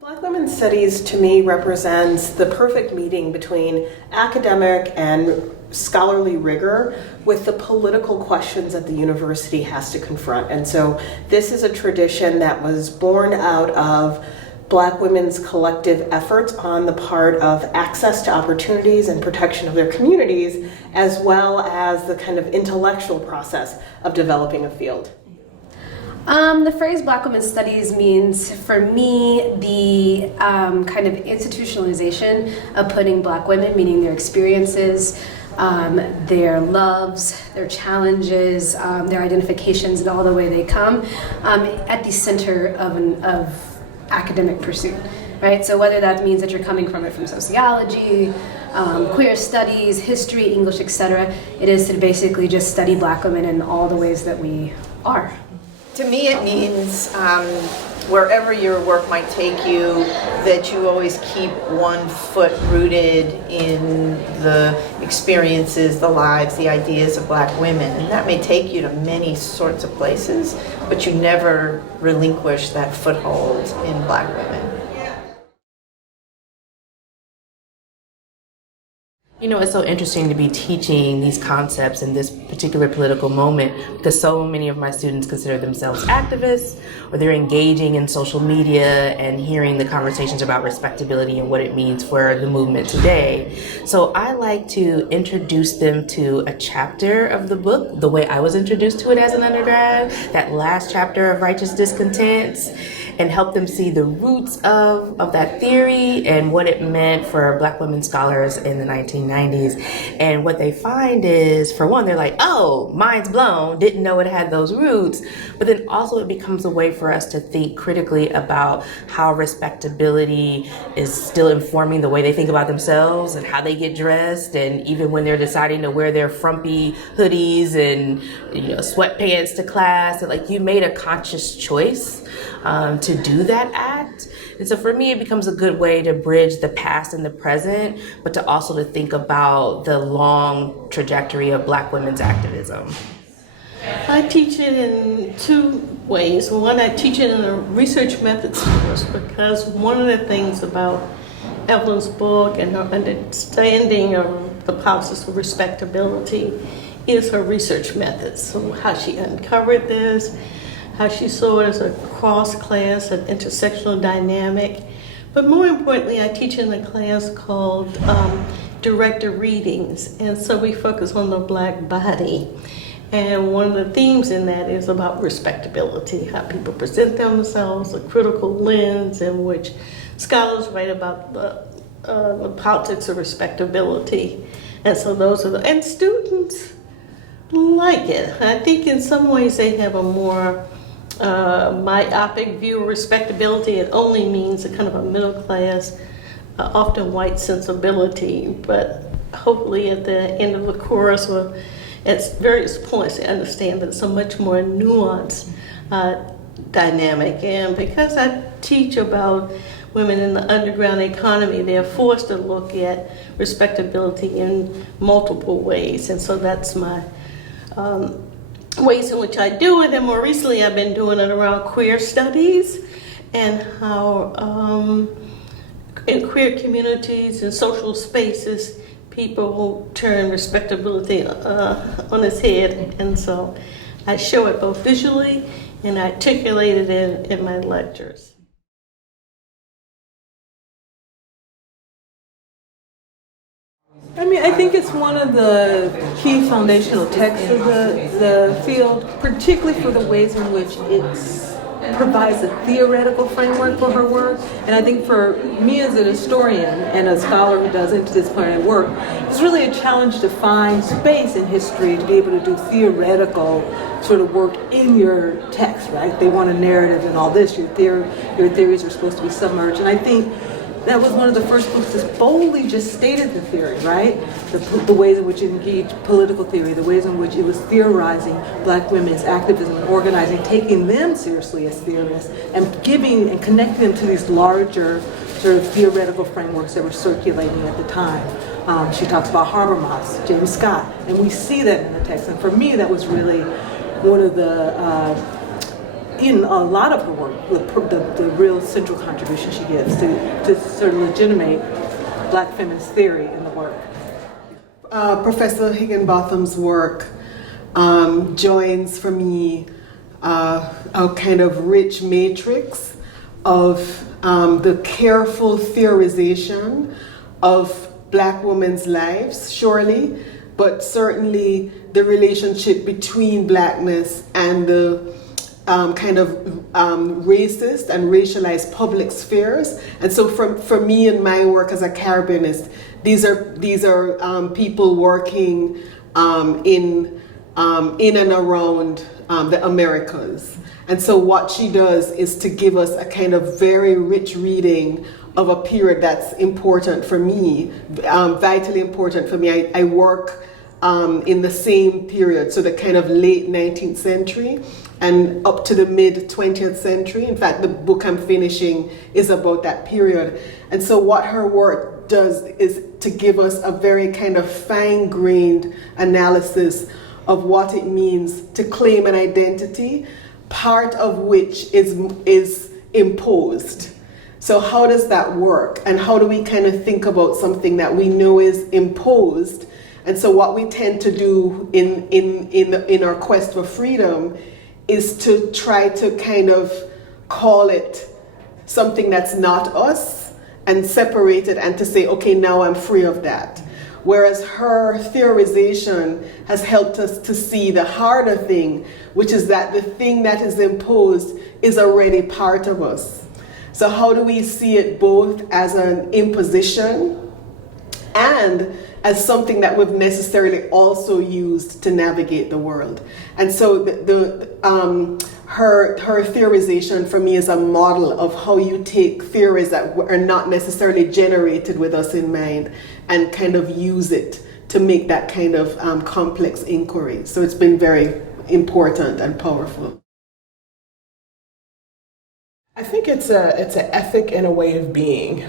Black women's studies, to me, represents the perfect meeting between academic and scholarly rigor with the political questions that the university has to confront. And so this is a tradition that was born out of Black women's collective efforts on the part of access to opportunities and protection of their communities, as well as the kind of intellectual process of developing a field. The phrase Black Women's Studies means, for me, the kind of institutionalization of putting Black women, meaning their experiences, their loves, their challenges, their identifications, and all the way they come, at the center of academic pursuit, right? So whether that means that you're coming from it from sociology, queer studies, history, English, etc., it is to basically just study Black women in all the ways that we are. To me, it means wherever your work might take you, that you always keep one foot rooted in the experiences, the lives, the ideas of Black women. And that may take you to many sorts of places, but you never relinquish that foothold in Black women. You know, it's so interesting to be teaching these concepts in this particular political moment because so many of my students consider themselves activists, or they're engaging in social media and hearing the conversations about respectability and what it means for the movement today. So I like to introduce them to a chapter of the book, the way I was introduced to it as an undergrad, that last chapter of Righteous Discontent, and help them see the roots of that theory and what it meant for Black women scholars in the 1990s. And what they find is, for one, they're like, oh, mind's blown, didn't know it had those roots. But then also it becomes a way for us to think critically about how respectability is still informing the way they think about themselves and how they get dressed, and even when they're deciding to wear their frumpy hoodies and sweatpants to class, that like you made a conscious choice to do that act. And so for me, it becomes a good way to bridge the past and the present, but to also to think about the long trajectory of Black women's activism. I teach it in two ways. One, I teach it in a research methods course, because one of the things about Evelyn's book and her understanding of the process of respectability is her research methods. So how she uncovered this, how she saw it as a cross-class and intersectional dynamic. But more importantly, I teach in a class called Director Readings, and so we focus on the Black body. And one of the themes in that is about respectability, how people present themselves, a critical lens in which scholars write about the politics of respectability. And so those are and students like it. I think in some ways they have a more myopic view of respectability. It only means a kind of a middle class, often white sensibility, but hopefully at the end of the course or at various points they understand that it's a much more nuanced dynamic. And because I teach about women in the underground economy, they're forced to look at respectability in multiple ways. And so that's my ways in which I do it. And more recently I've been doing it around queer studies and how in queer communities and social spaces people turn respectability on its head. And so I show it both visually and articulate it in my lectures. I think it's one of the key foundational texts of the field, particularly for the ways in which it provides a theoretical framework for her work. And I think for me as a historian and a scholar who does interdisciplinary work, it's really a challenge to find space in history to be able to do theoretical sort of work in your text, right? They want a narrative and all this. Your theories are supposed to be submerged. And I think that was one of the first books that boldly just stated the theory, right? The ways in which it engaged political theory, the ways in which it was theorizing Black women's activism and organizing, taking them seriously as theorists, and giving and connecting them to these larger sort of theoretical frameworks that were circulating at the time. She talks about Habermas, James Scott, and we see that in the text. And for me, that was really one of the in a lot of her work, the real central contribution she gives to sort of legitimate Black feminist theory in the work. Professor Higginbotham's work joins for me a kind of rich matrix of the careful theorization of Black women's lives, surely, but certainly the relationship between Blackness and the kind of racist and racialized public spheres. And so for me in my work as a Caribbeanist, these are people working in and around the Americas. And so what she does is to give us a kind of very rich reading of a period that's important for me, vitally important for me. I work in the same period, so the kind of late 19th century and up to the mid 20th century. In fact, the book I'm finishing is about that period. And so what her work does is to give us a very kind of fine-grained analysis of what it means to claim an identity, part of which is imposed. So how does that work? And how do we kind of think about something that we know is imposed? And so what we tend to do in our quest for freedom is to try to kind of call it something that's not us and separate it and to say, okay, now I'm free of that. Whereas her theorization has helped us to see the harder thing, which is that the thing that is imposed is already part of us. So how do we see it both as an imposition and as something that we've necessarily also used to navigate the world? And so her theorization for me is a model of how you take theories that are not necessarily generated with us in mind and kind of use it to make that kind of complex inquiry. So it's been very important and powerful. I think it's an ethic and a way of being.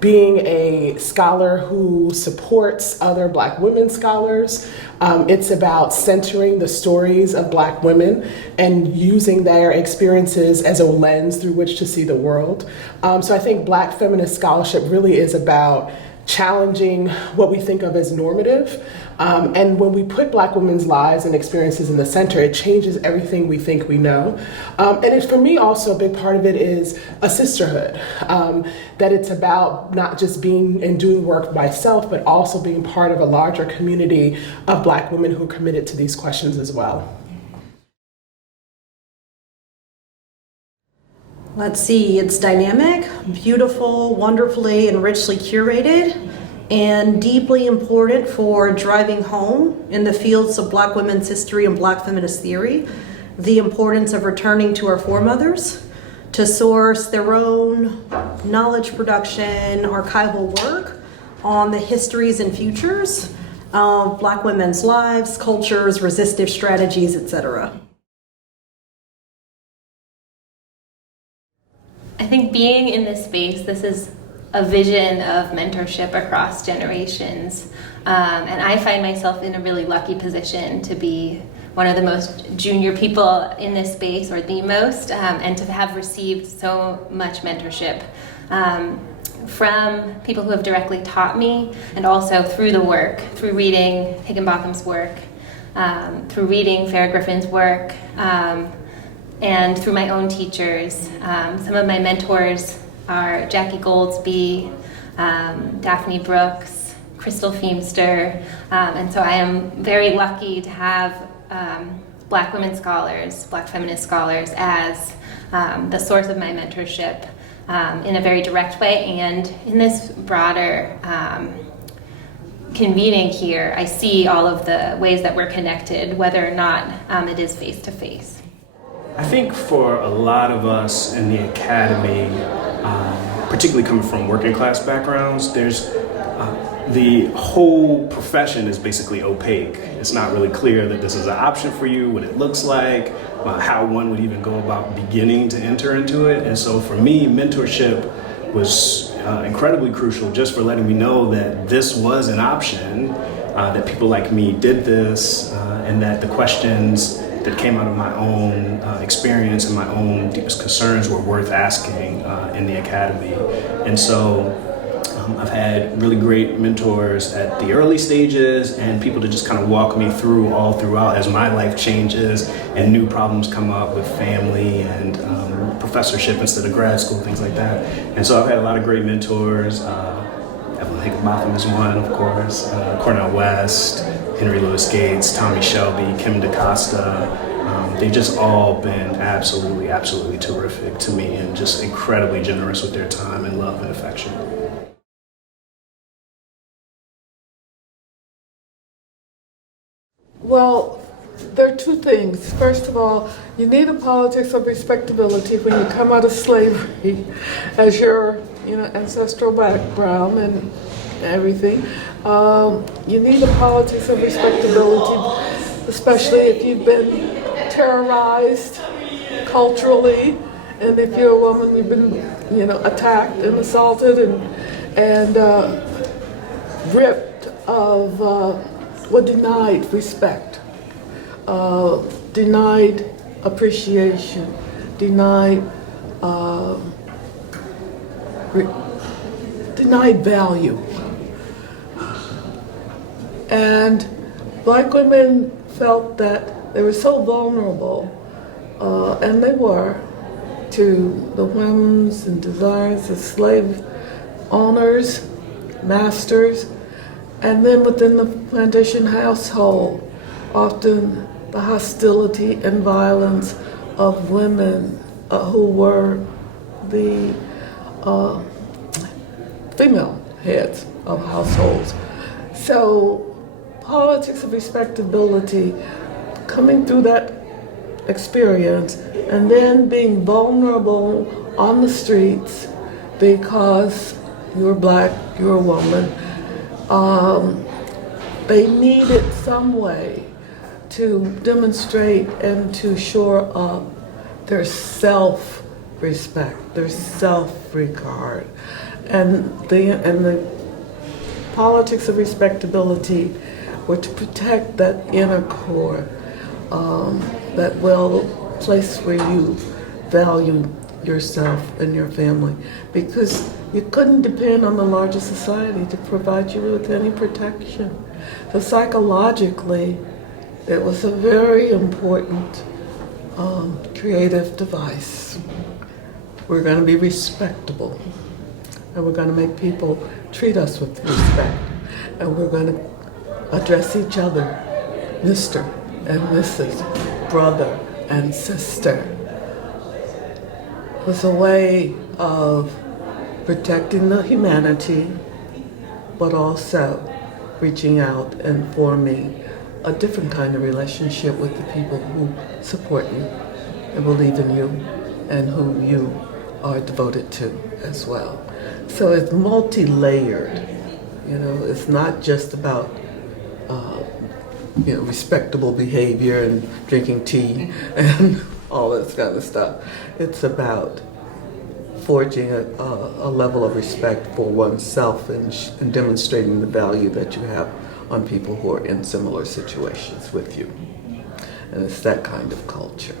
Being a scholar who supports other Black women scholars, it's about centering the stories of Black women and using their experiences as a lens through which to see the world. So I think Black feminist scholarship really is about challenging what we think of as normative. And when we put Black women's lives and experiences in the center, it changes everything we think we know. And for me also a big part of it is a sisterhood, that it's about not just being and doing work myself, but also being part of a larger community of Black women who are committed to these questions as well. Let's see, it's dynamic, beautiful, wonderfully and richly curated, and deeply important for driving home in the fields of Black women's history and Black feminist theory, the importance of returning to our foremothers to source their own knowledge production, archival work on the histories and futures of Black women's lives, cultures, resistive strategies, etc. I think being in this space, this is a vision of mentorship across generations. And I find myself in a really lucky position to be one of the most junior people in this space, or the most, and to have received so much mentorship from people who have directly taught me, and also through the work, through reading Higginbotham's work, through reading Farrah Griffin's work, and through my own teachers. Some of my mentors are Jackie Goldsby, Daphne Brooks, Crystal Feemster, and so I am very lucky to have Black women scholars, Black feminist scholars as the source of my mentorship in a very direct way. And in this broader convening here, I see all of the ways that we're connected, whether or not it is face-to-face. I think for a lot of us in the academy, particularly coming from working class backgrounds, there's the whole profession is basically opaque. It's not really clear that this is an option for you, what it looks like, how one would even go about beginning to enter into it. And so for me, mentorship was incredibly crucial just for letting me know that this was an option, that people like me did this, and that the questions that came out of my own experience and my own deepest concerns were worth asking in the academy. And so I've had really great mentors at the early stages and people to just kind of walk me through all throughout as my life changes and new problems come up with family and professorship instead of grad school, things like that. And so I've had a lot of great mentors. Evelyn Higginbotham is one, of course, Cornel West, Henry Louis Gates, Tommy Shelby, Kim DaCosta. They've just all been absolutely, absolutely terrific to me and just incredibly generous with their time and love and affection. Well, there are two things. First of all, you need a politics of respectability when you come out of slavery as your ancestral background and everything. You need a politics of respectability, especially if you've been terrorized culturally, and if you're a woman, you've been, attacked and assaulted and ripped of, denied respect, denied appreciation, denied denied value. And Black women felt that they were so vulnerable, and they were, to the whims and desires of slave owners, masters, and then within the plantation household, often the hostility and violence of women who were the female heads of households. So politics of respectability, coming through that experience and then being vulnerable on the streets because you're Black, you're a woman, they needed some way to demonstrate and to shore up their self-respect, their self-regard. And the politics of respectability were to protect that inner core, that place where you value yourself and your family, because you couldn't depend on the larger society to provide you with any protection. So psychologically, it was a very important creative device. We're going to be respectable, and we're going to make people treat us with respect, and we're going to address each other, Mr. and Mrs., brother and sister. It was a way of protecting the humanity, but also reaching out and forming a different kind of relationship with the people who support you and believe in you and who you are devoted to as well. So it's multi-layered. It's not just about respectable behavior and drinking tea and all this kind of stuff. It's about forging a level of respect for oneself and demonstrating the value that you have on people who are in similar situations with you. And it's that kind of culture.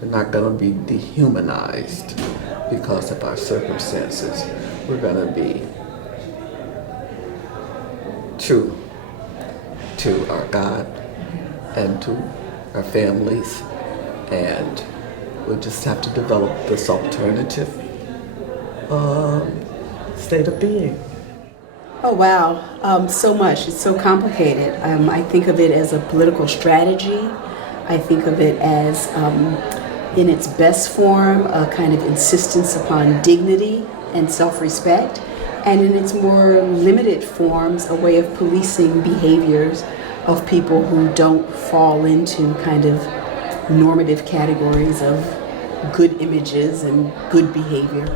We're not going to be dehumanized because of our circumstances. We're going to be true to our God and to our families, and we'll just have to develop this alternative state of being. Oh wow, so much. It's so complicated. I think of it as a political strategy. I think of it as, in its best form, a kind of insistence upon dignity and self-respect, and in its more limited forms, a way of policing behaviors of people who don't fall into kind of normative categories of good images and good behavior.